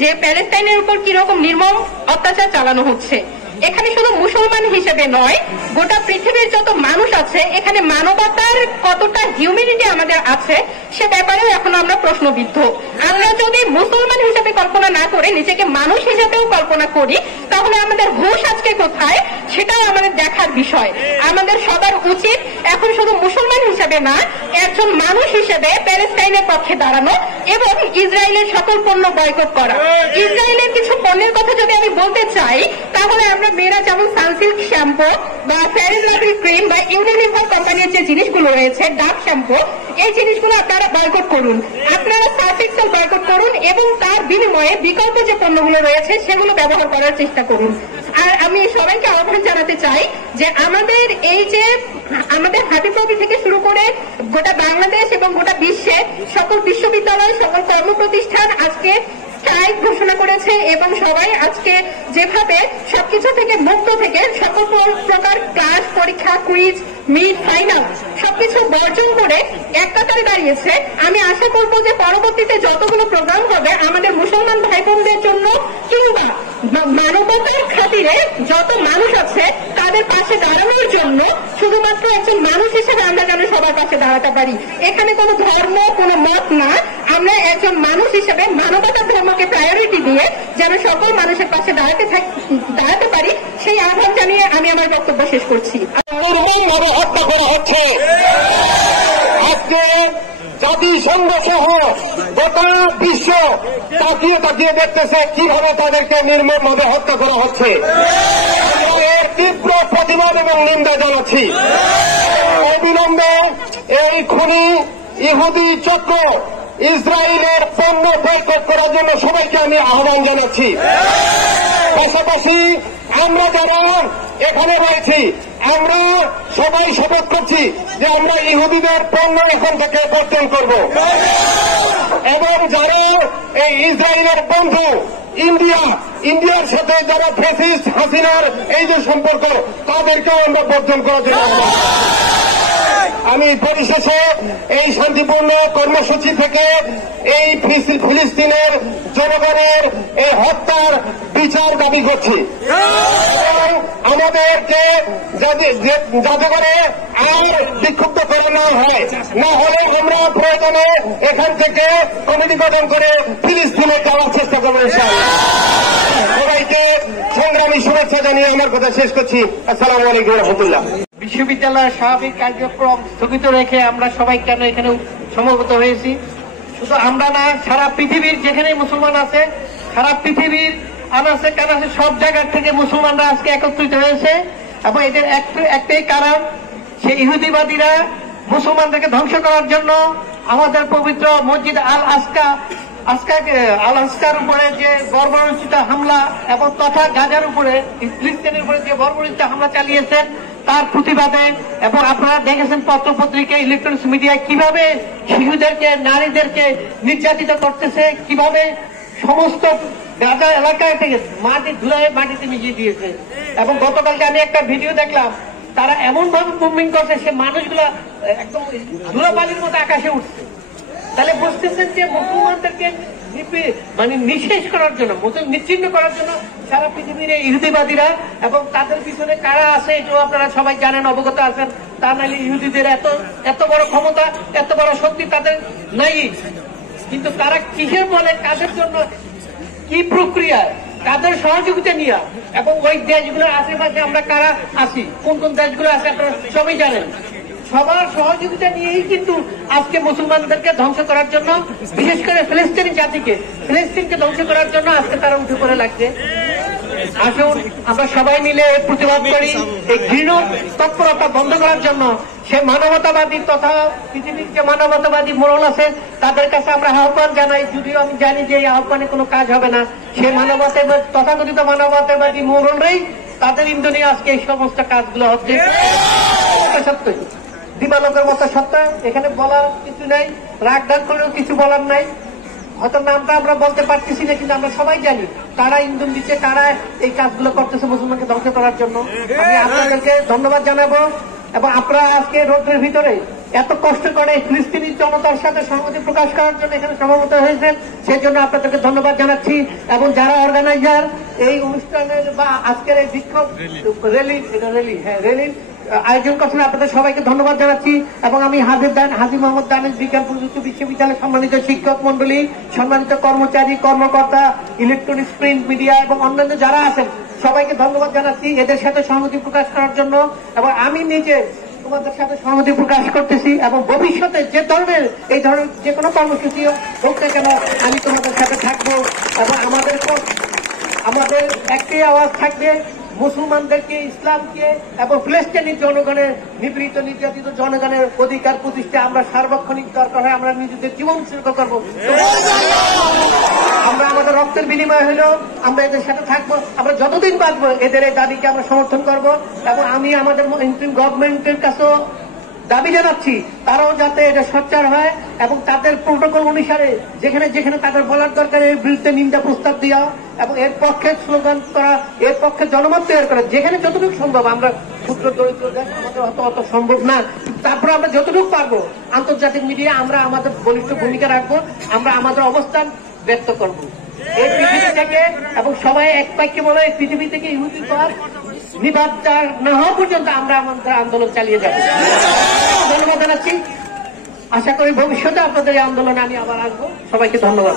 যে প্যালেস্টাইনের উপর কিরকম নির্মম অত্যাচার চালানো হচ্ছে। এখানে শুধু মুসলমান হিসেবে নয়, গোটা পৃথিবীর যত মানুষ আছে এখানে মানবতার কতটা হিউম্যানিটি আমাদের আছে সে ব্যাপারেও এখন আমরা প্রশ্নবিদ্ধ। আমরা যদি মুসলমান হিসেবে কল্পনা না করে নিজেকে মানুষ হিসেবেও কল্পনা করি তাহলে আমাদের হুঁশ আজকে কোথায় সেটাও আমাদের দেখার বিষয়। আমাদের সবার উচিত এখন শুধু মুসলমান হিসেবে না, একজন মানুষ হিসেবে প্যালেস্টাইনের পক্ষে দাঁড়ানো এবং ইসরায়েলের সকল পণ্য বয়কট করা। ইসরায়েলের কিছু পণ্যের কথা যদি আমি বলতে চাই তাহলে আমরা মেয়েরা যেমন সানসিল্ক শ্যাম্পু বা ফেয়ার এন্ড লাভলি ক্রিম বা ইউনিলিভার কোম্পানির যে জিনিসগুলো রয়েছে, ডাভ শ্যাম্পু, এই জিনিসগুলো আপনারা বয়কট করুন, আপনারা সার্ফ এক্সেল বয়কট করুন এবং তার বিনিময়ে বিকল্প যে পণ্যগুলো রয়েছে সেগুলো ব্যবহার করার চেষ্টা করুন। আর আমি সবাইকে আহ্বান জানাতে চাই যে আমাদের এই যে আমাদের হাবিপ্রবি থেকে শুরু করে গোটা বাংলাদেশ এবং গোটা বিশ্বের সকল বিশ্ববিদ্যালয়, সকল কর্মপ্রতিষ্ঠান আজকে স্ট্রাইক ঘোষণা করেছে এবং সবাই আজকে যেভাবে সবকিছু থেকে মুক্ত থেকে সকল প্রকার ক্লাস, পরীক্ষা, কুইজ, মিড, ফাইনাল সবকিছু বর্জন করে এক কাতারে দাঁড়িয়েছে। আমি আশা করব যে পরবর্তীতে যতগুলো প্রোগ্রাম হবে আমাদের মুসলমান ভাই বোনদের জন্য কিংবা মানবতার খাতিরে যত মানুষ আছে তাদের পাশে দাঁড়ানোর জন্য শুধুমাত্র একজন মানুষ হিসেবে আমরা যেন সবার পাশে দাঁড়াতে পারি। এখানে কোনো ধর্ম, কোনো মত না, আমরা একজন মানুষ হিসেবে মানবতার ধর্মকে প্রায়োরিটি দিয়ে যেন সকল মানুষের পাশে দাঁড়াতে পারি সেই আহ্বান জানিয়ে আমি আমার বক্তব্য শেষ করছি। নির্মমভাবে হত্যা করা হচ্ছে। আজকে জাতিসংঘ সহ গোটা বিশ্ব তাকিয়ে দেখতেছে কিভাবে তাদেরকে নির্মমভাবে হত্যা করা হচ্ছে। এর তীব্র প্রতিবাদ এবং নিন্দা জানাচ্ছি। অবিলম্বে এই খুনি ইহুদি চক্র ইসরায়েলের পণ্য বয়কট করার জন্য সবাইকে আমি আহ্বান জানাচ্ছি। পাশাপাশি আমরা যারা এখানে রয়েছি আমরা সবাই শপথ করছি যে আমরা ইহুদিদের পণ্য এখান থেকে বর্জন করব এবং যারা এই ইসরায়েলের বন্ধু ইন্ডিয়ার সাথে যারা ফ্যাসিস্ট হাসিনার এই যে সম্পর্ক তাদেরকেও আমরা বর্জন করার জন্য আমি পরিশেষে এই শান্তিপূর্ণ কর্মসূচি থেকে এই ফিলিস্তিনের জনগণের এই হত্যার বিচার দাবি করছি এবং আমাদেরকে যাতে করে আর বিক্ষুব্ধ করে না হয়, না হলে আমরা প্রয়োজনে এখান থেকে কমিটি গঠন করে ফিলিস্তিনে যাওয়ার চেষ্টা করবো ইনশাআল্লাহ। সবাইকে সংগ্রামী শুভেচ্ছা জানিয়ে আমার কথা শেষ করছি। আসসালামু আলাইকুম ওয়া রাহমাতুল্লাহ। বিশ্ববিদ্যালয়ের স্বাভাবিক কার্যক্রম স্থগিত রেখে আমরা সবাই কেন এখানে সমবেত হয়েছি? শুধু আমরা না, সারা পৃথিবীর যেখানে মুসলমান আছে, সারা পৃথিবীর আনাচে কানাচে সব জায়গার থেকে মুসলমানরা আজকে একত্রিত হয়েছে এবং এদের একটাই কারণ, সে ইহুদিবাদীরা মুসলমানদেরকে ধ্বংস করার জন্য আমাদের পবিত্র মসজিদ আল আসকার উপরে যে বর্বরোচিত হামলা এবং তথা গাজার উপরে ফিলিস্তিনের উপরে যে বর্বরোচিত হামলা চালিয়েছেন তার প্রতিবাদে, এবং আপনারা দেখেছেন পত্র পত্রিকা, ইলেকট্রনিক্স মিডিয়ায় কিভাবে শিশুদেরকে, নারীদেরকে নির্যাতিত করতেছে, কিভাবে সমস্ত গাজা এলাকায় থেকে মাটিতে মিশিয়ে দিয়েছে। এবং গতকালকে আমি একটা ভিডিও দেখলাম, তারা এমন ভাবে মুভমেন করছে সে মানুষগুলো একদম ধুলাবালির মতো আকাশে উঠছে। তাহলে বুঝতেছেন যে মুসলমানদেরকে নিঃশেষ করার জন্য, নিশ্চিহ্ন করার জন্য সারা পৃথিবীর এই ইহুদিবাদীরা, এবং তাদের পিছনে কারা আছে এটাও আপনারা সবাই জানেন, অবগত আছেন। তা নাহলে ইহুদিদের এত বড় ক্ষমতা, এত বড় শক্তি তাদের নাই। কিন্তু তারা কিসের বলে, কাদের জন্য, কি প্রক্রিয়া, কাদের সহযোগিতা নিয়ে, এবং ওই দেশগুলোর আশেপাশে আমরা কারা আছি, কোন কোন দেশগুলো আছে আপনারা সবাই জানেন। সবার সহযোগিতা নিয়েই কিন্তু আজকে মুসলমানদেরকে ধ্বংস করার জন্য, বিশেষ করে ফিলিস্তিনি জাতিকে, ফিলিস্তিনকে ধ্বংস করার জন্য আজকে তারা উঠে পড়ে লাগছে। আসুন আমরা সবাই মিলে প্রতিবাদ করি, এই ঘৃণ তৎপরতা বন্ধ করার জন্য। সে মানবতাবাদী তথা পৃথিবীর যে মানবতাবাদী মোড়ল আছে তাদের কাছে আমরা আহ্বান জানাই, যদিও আমি জানি যে এই আহ্বানে কোনো কাজ হবে না। সে তথাকথিত মানবতাবাদী মোড়লরাই তাদের ইন্ধনে আজকে এই সমস্ত কাজগুলো হচ্ছে। সত্যই দিবালোকের মতো সত্তা, এখানে বলার কিছু নেই, রাগ ডাক করেও কিছু বলার নাই। হয়তো নামটা আমরা বলতে পারতেছি না, কিন্তু আমরা সবাই জানি তারা ইন্ধন দিচ্ছে, তারা এই কাজগুলো করতেছে মুসলমানকে ধ্বংস করার জন্য। আমি আপনাদেরকে ধন্যবাদ জানাবো এবং আপনারা আজকে রোডের ভিতরে এত কষ্ট করে ফিলিস্তিনি জনতার সাথে সংহতি প্রকাশ করার জন্য এখানে সমবেত হয়েছেন, সেই জন্য আপনাদেরকে ধন্যবাদ জানাচ্ছি। এবং যারা অর্গানাইজার এই অনুষ্ঠানের বা আজকের এই বিক্ষোভ র্যালির আয়োজন করছেন, আপনাদের সবাইকে ধন্যবাদ জানাচ্ছি। এবং আমি হাজী মোহাম্মদ দানিশ বিজ্ঞান প্রযুক্তি বিশ্ববিদ্যালয়ের সম্মানিত শিক্ষক মন্ডলী, সম্মানিত কর্মচারী, কর্মকর্তা, ইলেকট্রনিক্স, প্রিন্ট মিডিয়া এবং অন্যান্য যারা আছেন সবাইকে ধন্যবাদ জানাচ্ছি এদের সাথে সংহতি প্রকাশ করার জন্য। এবং আমি নিজে তোমাদের সাথে সহমতি প্রকাশ করতেছি এবং ভবিষ্যতে এই ধরনের যে কোনো কর্মসূচি হোক না কেন আমি তোমাদের সাথে থাকবো। এবং আমাদের একটাই আওয়াজ থাকবে, মুসলমানদেরকে, ইসলামকে এবং ফিলিস্তিনি জনগণের নিপীড়িত নির্যাতিত জনগণের অধিকার প্রতিষ্ঠা আমরা সার্বক্ষণিক দরকার হয় আমরা নিজেদের জীবন উৎসর্গ করবো। আমরা আমাদের রক্তের বিনিময় হলেও আমরা এদের সাথে থাকবো, আমরা যতদিন বাঁচবো এদের এই দাবিকে আমরা সমর্থন করব। এবং আমি আমাদের ইন্টারিম গভর্নমেন্টের কাছেও দাবি জানাচ্ছি তারাও যাতে এটা সোচ্চার হয় এবং তাদের প্রোটোকল অনুসারে যেখানে যেখানে তাদের বলার দরকার এর বিরুদ্ধে নিন্দা প্রস্তাব দেওয়া এবং এর পক্ষে স্লোগান করা, এর পক্ষে জনমত তৈরি করা, যেখানে যতটুকু সম্ভব। আমরা ক্ষুদ্র দরিদ্র দেশ, আমাদের অত সম্ভব না, তারপরে আমরা যতটুকু পারবো আন্তর্জাতিক মিডিয়া আমরা আমাদের বলিষ্ঠ ভূমিকা রাখবো, আমরা আমাদের অবস্থান ব্যক্ত করব এই পৃথিবী থেকে। এবং সবাই এক বাক্যে বলে এই পৃথিবী থেকে ইহুদিবাদ নিবাদ না হওয়া পর্যন্ত আমরা আমাদের আন্দোলন চালিয়ে যাব। ধন্যবাদ জানাচ্ছি, আশা করি ভবিষ্যতে আপনাদের এই আন্দোলনে আমি আবার আসবো। সবাইকে ধন্যবাদ।